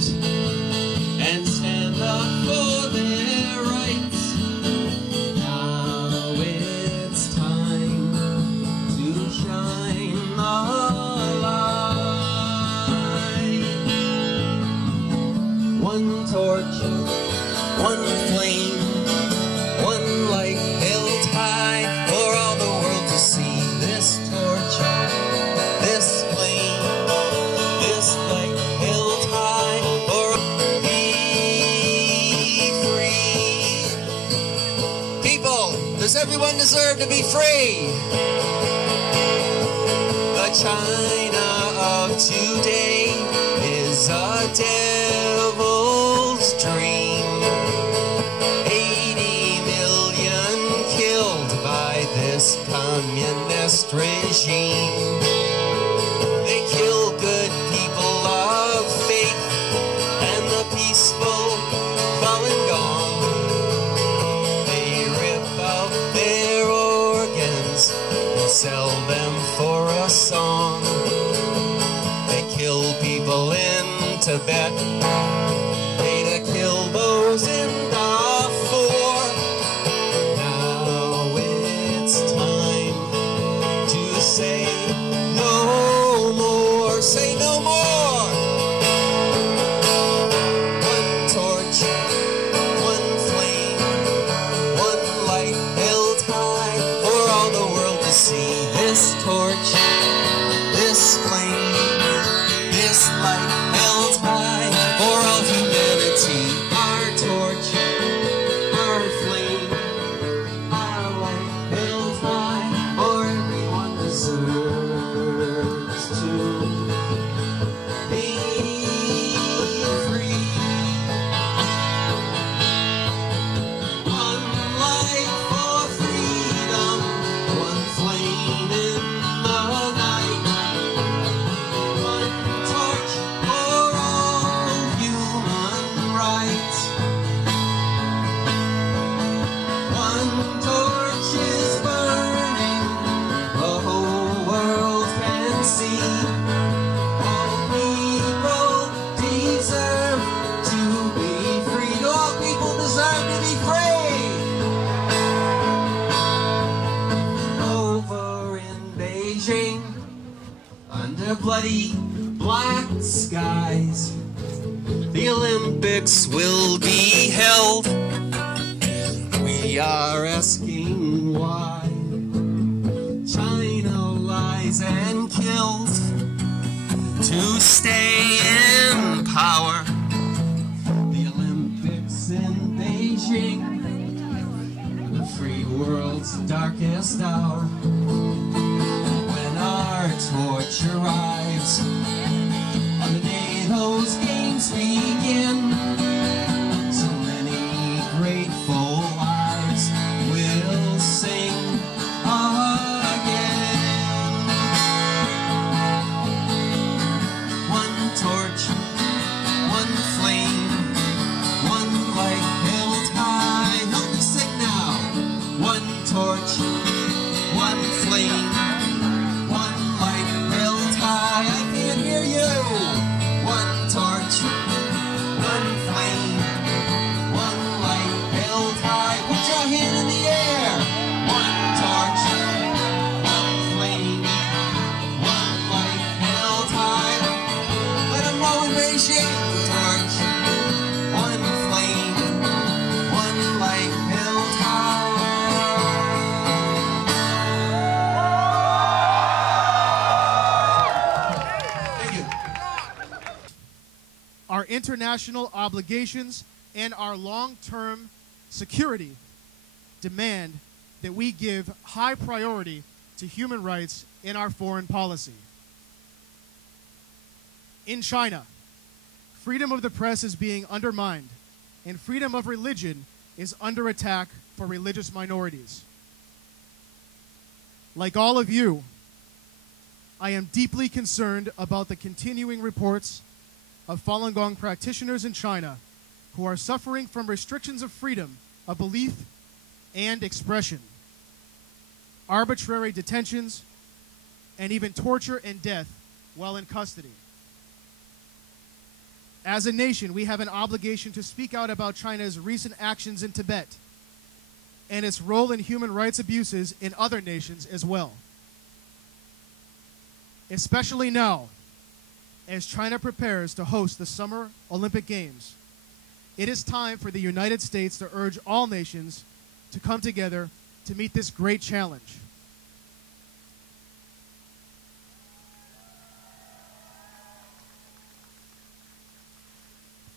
out and stand up for their rights. Now it's time to shine the light. One torch, one flame, one light held high for all the world to see. This torch, this flame, this light held high for be free. People, does everyone deserve to be free? The China of today is a devil's dream. 80 million killed by this communist regime. They kill good people of faith, and the peaceful Falun Gong. They rip out their organs and sell them for a song. They kill people in Tibet. They to kill those in Darfur. Now it's time to say no more. Say no more. One torch, one flame, one light held high for all the world to see. This torch, this flame, this light held high for all humanity. Our torch, our flame, our light held high for everyone deserves to be free. One light for freedom, one flame in the night, one torch for all human rights. One torch is burning, the whole world can see. All people deserve to be free. All people deserve to be free. Over in Beijing, under bloody black skies, the Olympics will be held. We are asking why China lies and kills to stay in power. The Olympics in Beijing, the free world's darkest hour. When our torch arrives, on the day those games begin, so many grateful lives will sing again. One torch, one flame, one light held high. Help me sing now. One torch, one flame, one light held high. I can't hear you. One torch, one flame, one light held high. Put your hand in the air. One torch, one flame, one light held high. Let them know in Beijing. Torch, one flame, one light held high. Thank you. Our international obligations and our long-term security demand that we give high priority to human rights in our foreign policy. In China, freedom of the press is being undermined, and freedom of religion is under attack for religious minorities. Like all of you, I am deeply concerned about the continuing reports of Falun Gong practitioners in China who are suffering from restrictions of freedom of belief and expression, arbitrary detentions, and even torture and death while in custody. As a nation, we have an obligation to speak out about China's recent actions in Tibet and its role in human rights abuses in other nations as well. Especially now, as China prepares to host the Summer Olympic Games, it is time for the United States to urge all nations to come together to meet this great challenge.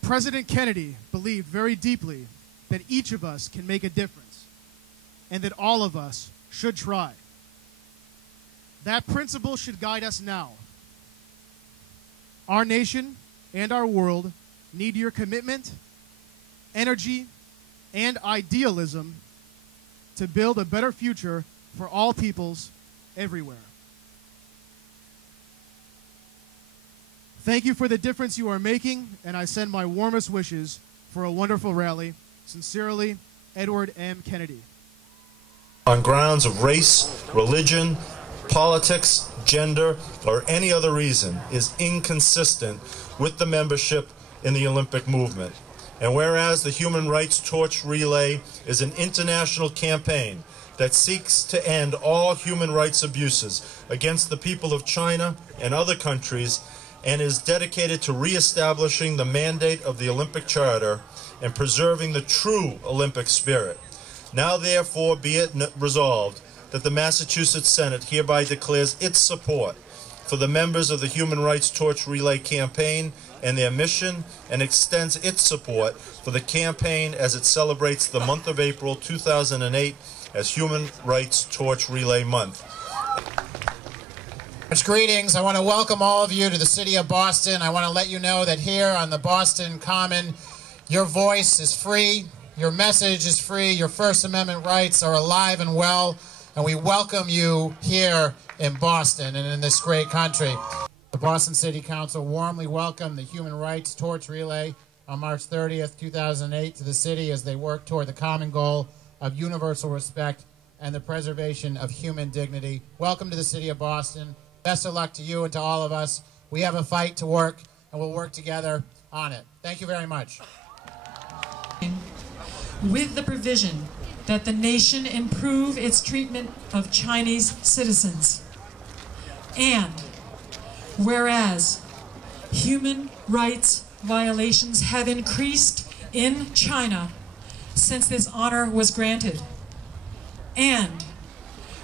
President Kennedy believed very deeply that each of us can make a difference and that all of us should try. That principle should guide us now. Our nation and our world need your commitment, energy, and idealism to build a better future for all peoples everywhere. Thank you for the difference you are making, and I send my warmest wishes for a wonderful rally. Sincerely, Edward M. Kennedy. On grounds of race, religion, politics, gender, or any other reason is inconsistent with the membership in the Olympic movement. And whereas the Human Rights Torch Relay is an international campaign that seeks to end all human rights abuses against the people of China and other countries, and is dedicated to reestablishing the mandate of the Olympic Charter and preserving the true Olympic spirit. Now therefore be it resolved that the Massachusetts Senate hereby declares its support for the members of the Human Rights Torch Relay campaign and their mission, and extends its support for the campaign as it celebrates the month of April 2008 as Human Rights Torch Relay Month. Greetings. I want to welcome all of you to the city of Boston. I want to let you know that here on the Boston Common, your voice is free, your message is free, your First Amendment rights are alive and well, and we welcome you here in Boston and in this great country. The Boston City Council warmly welcomed the Human Rights Torch Relay on March 30th, 2008 to the city as they work toward the common goal of universal respect and the preservation of human dignity. Welcome to the city of Boston. Best of luck to you and to all of us. We have a fight to work, and we'll work together on it. Thank you very much. With the provision that the nation improve its treatment of Chinese citizens. And whereas human rights violations have increased in China since this honor was granted. And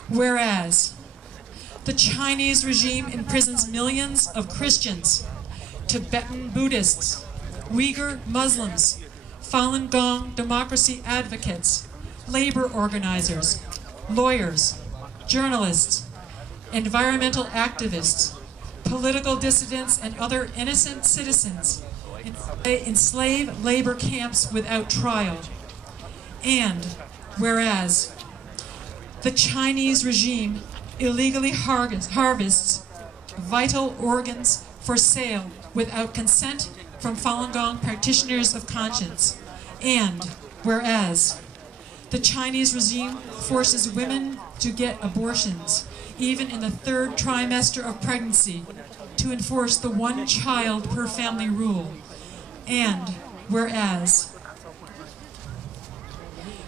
whereas the Chinese regime imprisons millions of Christians, Tibetan Buddhists, Uyghur Muslims, Falun Gong democracy advocates, labor organizers, lawyers, journalists, environmental activists, political dissidents, and other innocent citizens in slave labor camps without trial. And whereas the Chinese regime illegally harvests vital organs for sale without consent from Falun Gong practitioners of conscience. And whereas the Chinese regime forces women to get abortions, even in the third trimester of pregnancy, to enforce the one child per family rule. And whereas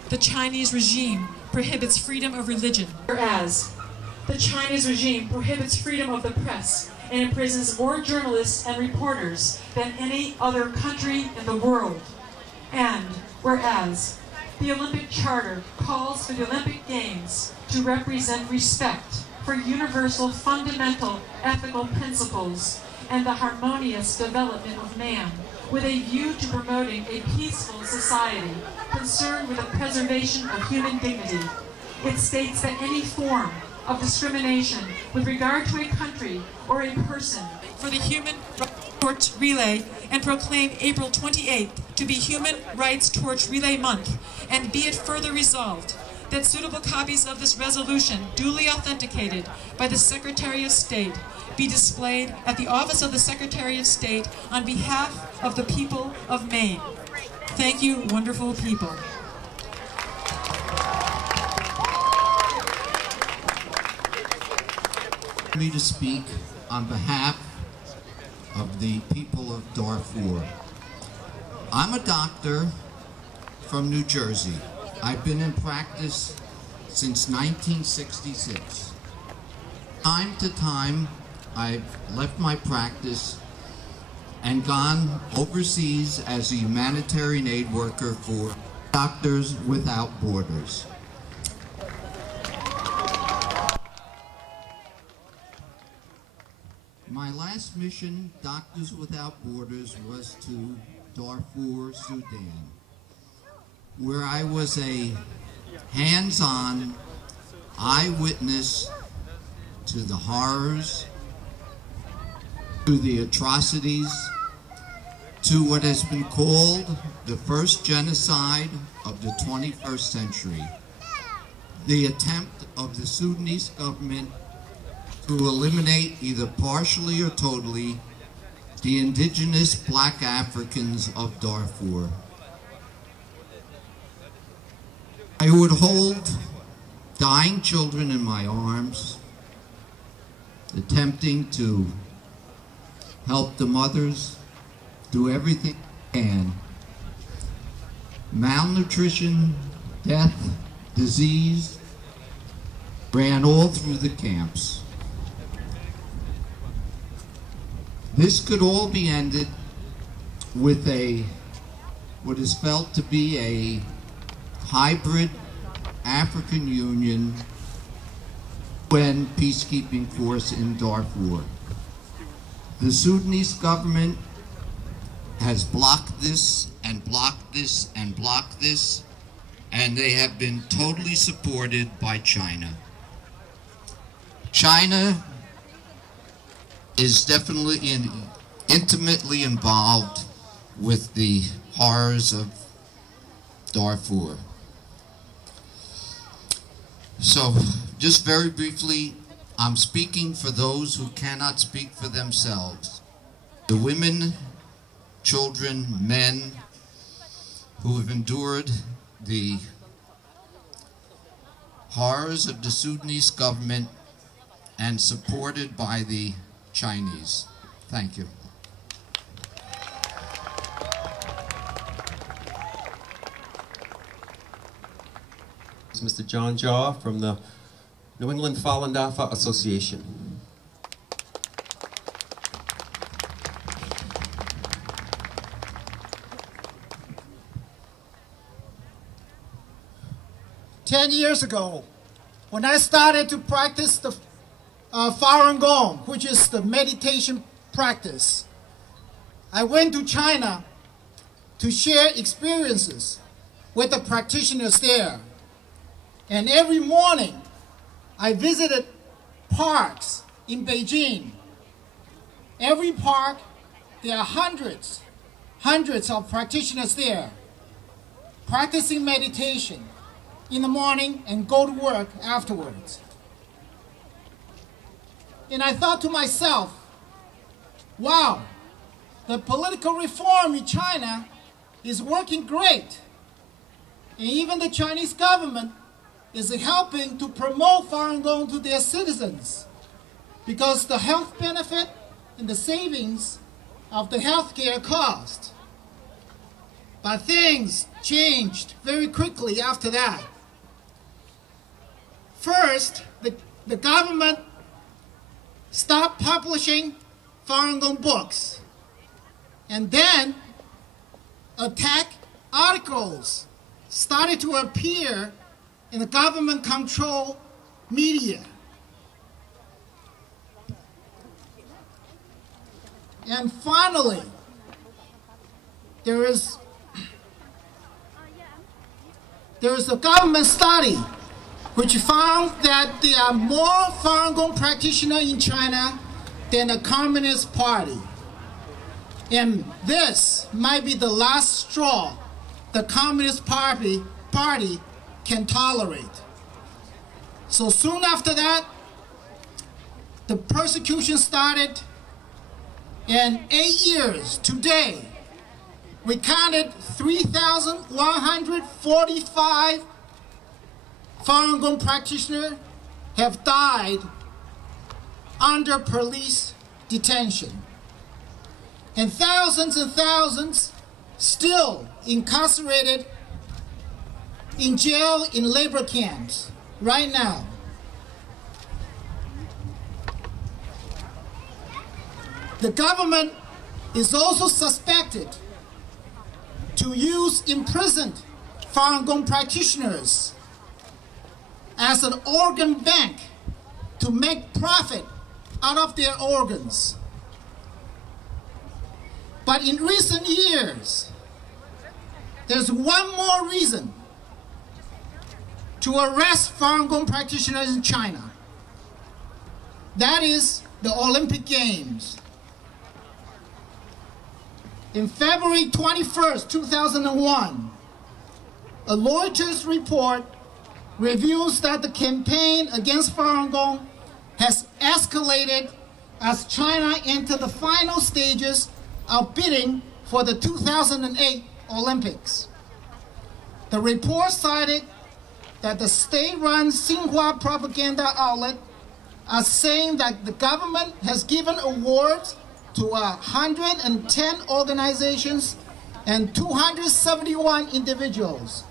the Chinese regime prohibits freedom of religion. Whereas the Chinese regime prohibits freedom of the press and imprisons more journalists and reporters than any other country in the world. And whereas the Olympic Charter calls for the Olympic Games to represent respect for universal fundamental ethical principles and the harmonious development of man, with a view to promoting a peaceful society concerned with the preservation of human dignity. It states that any form of discrimination with regard to a country or a person for the Human Rights Torch Relay, and proclaim April 28th to be Human Rights Torch Relay Month, and be it further resolved that suitable copies of this resolution, duly authenticated by the Secretary of State, be displayed at the office of the Secretary of State on behalf of the people of Maine. Thank you, wonderful people. Me to speak on behalf of the people of Darfur. I'm a doctor from New Jersey. I've been in practice since 1966. Time to time, I've left my practice and gone overseas as a humanitarian aid worker for Doctors Without Borders. My last mission, Doctors Without Borders, was to Darfur, Sudan, where I was a hands-on eyewitness to the horrors, to the atrocities, to what has been called the first genocide of the 21st century, the attempt of the Sudanese government to eliminate either partially or totally the indigenous black Africans of Darfur. I would hold dying children in my arms, attempting to help the mothers do everything I can. Malnutrition, death, disease ran all through the camps. This could all be ended with what is felt to be a hybrid African Union UN peacekeeping force in Darfur. The Sudanese government has blocked this and blocked this and blocked this, and they have been totally supported by China. China is definitely intimately involved with the horrors of Darfur. So, just very briefly, I'm speaking for those who cannot speak for themselves. The women, children, men who have endured the horrors of the Sudanese government and supported by the Chinese. Thank you. Mr. John Jaw from the New England Falun Dafa Association. Ten years ago, when I started to practice the Falun Gong, which is the meditation practice, I went to China to share experiences with the practitioners there. And every morning, I visited parks in Beijing. Every park, there are hundreds of practitioners there, practicing meditation in the morning and go to work afterwards. And I thought to myself, wow, the political reform in China is working great. And even the Chinese government is helping to promote Falun Gong to their citizens, because the health benefit and the savings of the healthcare cost. But things changed very quickly after that. First, the government stopped publishing Falun Gong books, and then attack articles started to appear in the government-controlled media. And finally, there is a government study which found that there are more Falun Gong practitioners in China than the Communist Party. And this might be the last straw the Communist Party can tolerate. So soon after that, the persecution started, and 8 years today, we counted 3,145 Falun Gong practitioners have died under police detention. And thousands still incarcerated in jail in labor camps right now. The government is also suspected to use imprisoned Falun Gong practitioners as an organ bank to make profit out of their organs. But in recent years, there's one more reason to arrest Falun Gong practitioners in China. That is the Olympic Games. In February 21st, 2001, a Reuters report reveals that the campaign against Falun Gong has escalated as China entered the final stages of bidding for the 2008 Olympics. The report cited that the state-run Xinhua propaganda outlet are saying that the government has given awards to 110 organizations and 271 individuals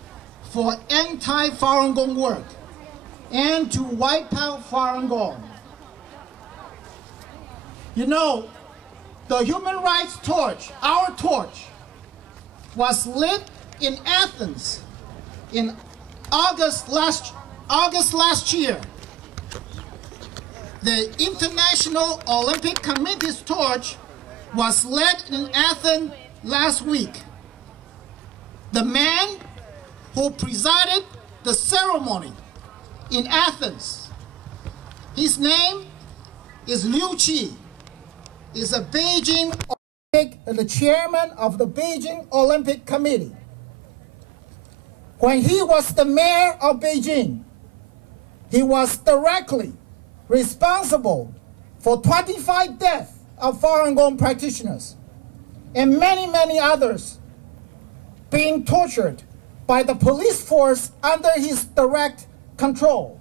for anti-Falun Gong work and to wipe out Falun Gong. You know, the human rights torch, our torch, was lit in Athens in August last year. The International Olympic Committee's torch was lit in Athens last week. The man who presided the ceremony in Athens, his name is Liu Qi, is a Beijing Olympic, the chairman of the Beijing Olympic Committee. When he was the mayor of Beijing, he was directly responsible for 25 deaths of Falun Gong practitioners and many, many others being tortured by the police force under his direct control.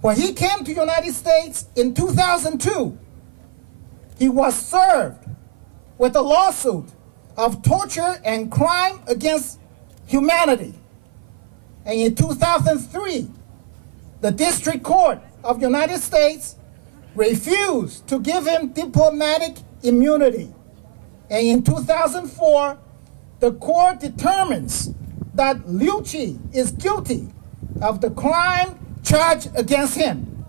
When he came to the United States in 2002, he was served with a lawsuit of torture and crime against humanity. And in 2003, the District Court of the United States refused to give him diplomatic immunity. And in 2004, the court determines that Liu Qi is guilty of the crime charged against him.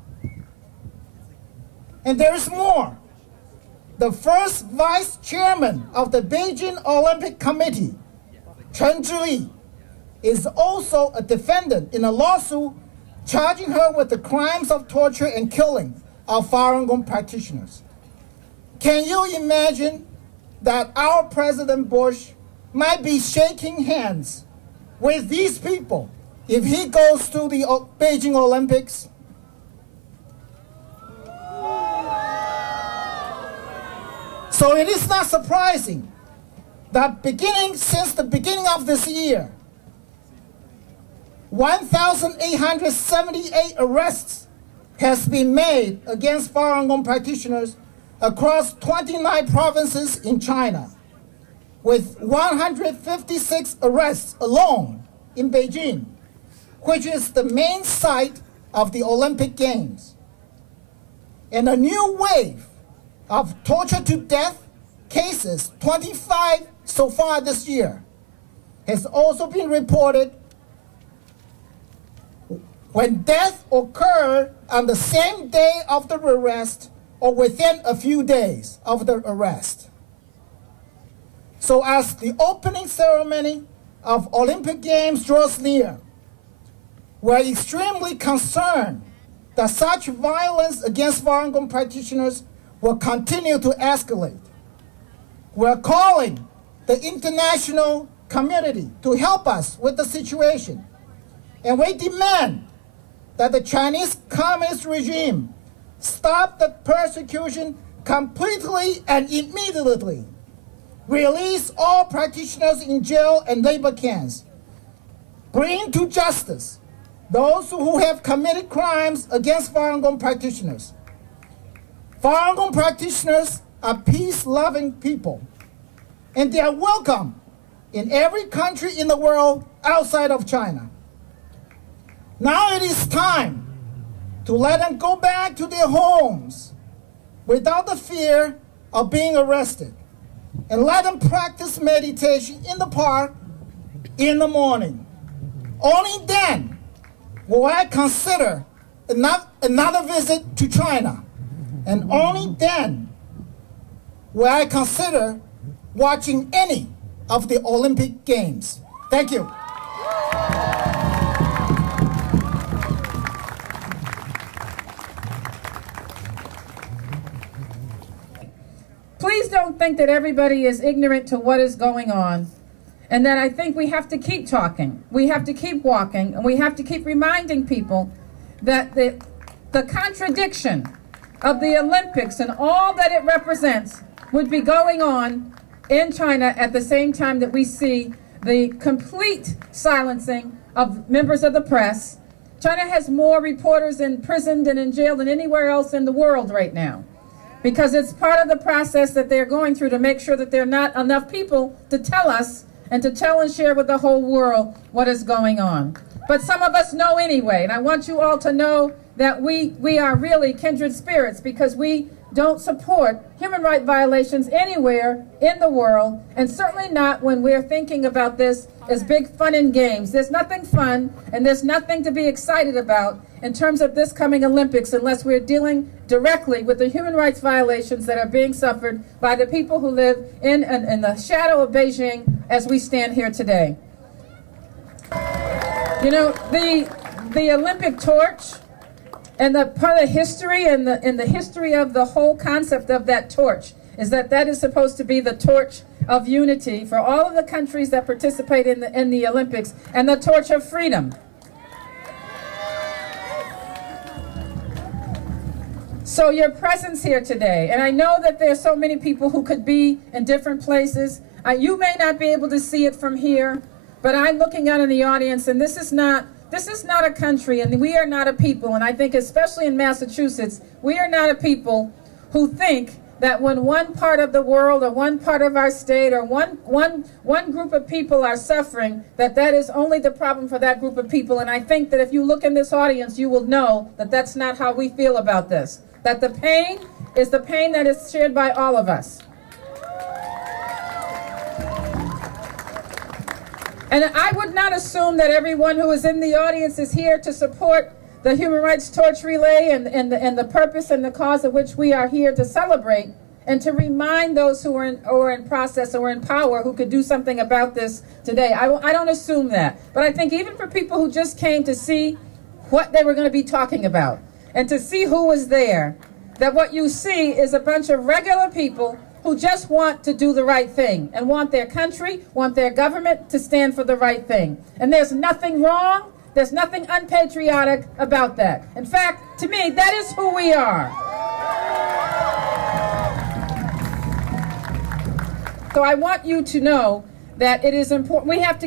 And there is more. The first vice chairman of the Beijing Olympic Committee, Chen Zhili, is also a defendant in a lawsuit charging her with the crimes of torture and killing of Falun Gong practitioners. Can you imagine that our President Bush might be shaking hands with these people if he goes to the Beijing Olympics? So it is not surprising that since the beginning of this year, 1,878 arrests has been made against Falun Gong practitioners across 29 provinces in China, with 156 arrests alone in Beijing, which is the main site of the Olympic Games. And a new wave of torture to death cases, 25 so far this year, has also been reported when death occurred on the same day of the arrest or within a few days of the arrest. So as the opening ceremony of Olympic Games draws near, we're extremely concerned that such violence against Falun Gong practitioners will continue to escalate. We're calling the international community to help us with the situation. And we demand that the Chinese Communist regime stop the persecution completely and immediately, release all practitioners in jail and labor camps, bring to justice those who have committed crimes against Falun Gong practitioners. Falun Gong practitioners are peace-loving people, and they are welcome in every country in the world outside of China. Now it is time to let them go back to their homes without the fear of being arrested, and let them practice meditation in the park in the morning. Only then will I consider another visit to China, and only then will I consider watching any of the Olympic Games. Thank you. Please don't think that everybody is ignorant to what is going on, and that I think we have to keep talking, we have to keep walking, and we have to keep reminding people that the contradiction of the Olympics and all that it represents would be going on in China at the same time that we see the complete silencing of members of the press. China has more reporters imprisoned and in jail than anywhere else in the world right now, because it's part of the process that they're going through to make sure that there are not enough people to tell us and to tell and share with the whole world what is going on. But some of us know anyway, and I want you all to know that we are really kindred spirits, because we don't support human rights violations anywhere in the world, and certainly not when we're thinking about this as big fun and games. There's nothing fun and there's nothing to be excited about in terms of this coming Olympics unless we're dealing directly with the human rights violations that are being suffered by the people who live in the shadow of Beijing as we stand here today. You know, the Olympic torch and the part of history and the history of the whole concept of that torch is that is supposed to be the torch of unity for all of the countries that participate in the Olympics, and the torch of freedom. So your presence here today, and I know that there are so many people who could be in different places. You may not be able to see it from here, but I'm looking out in the audience, and this is not a country, and we are not a people, and I think especially in Massachusetts, we are not a people who think that when one part of the world or one part of our state or one group of people are suffering, that is only the problem for that group of people. And I think that if you look in this audience, you will know that that's not how we feel about this, that the pain is the pain that is shared by all of us. And I would not assume that everyone who is in the audience is here to support the Human Rights Torch Relay and the purpose and the cause of which we are here to celebrate, and to remind those who are in process or in power who could do something about this today. I don't assume that. But I think even for people who just came to see what they were going to be talking about and to see who was there, that what you see is a bunch of regular people who just want to do the right thing and want their country, want their government to stand for the right thing. And there's nothing wrong, there's nothing unpatriotic about that. In fact, to me, that is who we are. So I want you to know that it is important. We have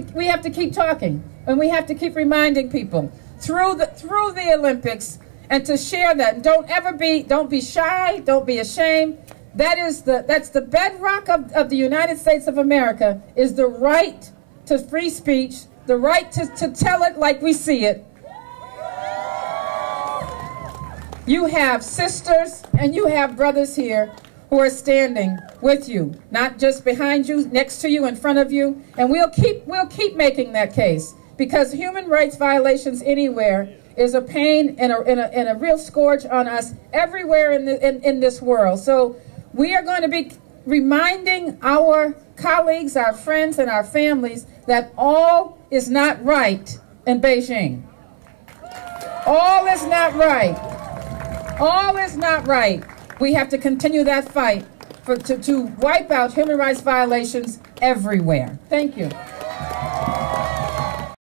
to keep talking, and we have to keep reminding people through the Olympics, and to share that. And don't be shy, don't be ashamed. That's the bedrock of the United States of America, is the right to free speech, the right to tell it like we see it. You have sisters and you have brothers here who are standing with you, not just behind you, next to you, in front of you, and we'll keep making that case, because human rights violations anywhere is a pain and a real scourge on us everywhere in this world. So we are going to be reminding our colleagues, our friends, and our families that all is not right in Beijing. All is not right. All is not right. We have to continue that fight to wipe out human rights violations everywhere. Thank you.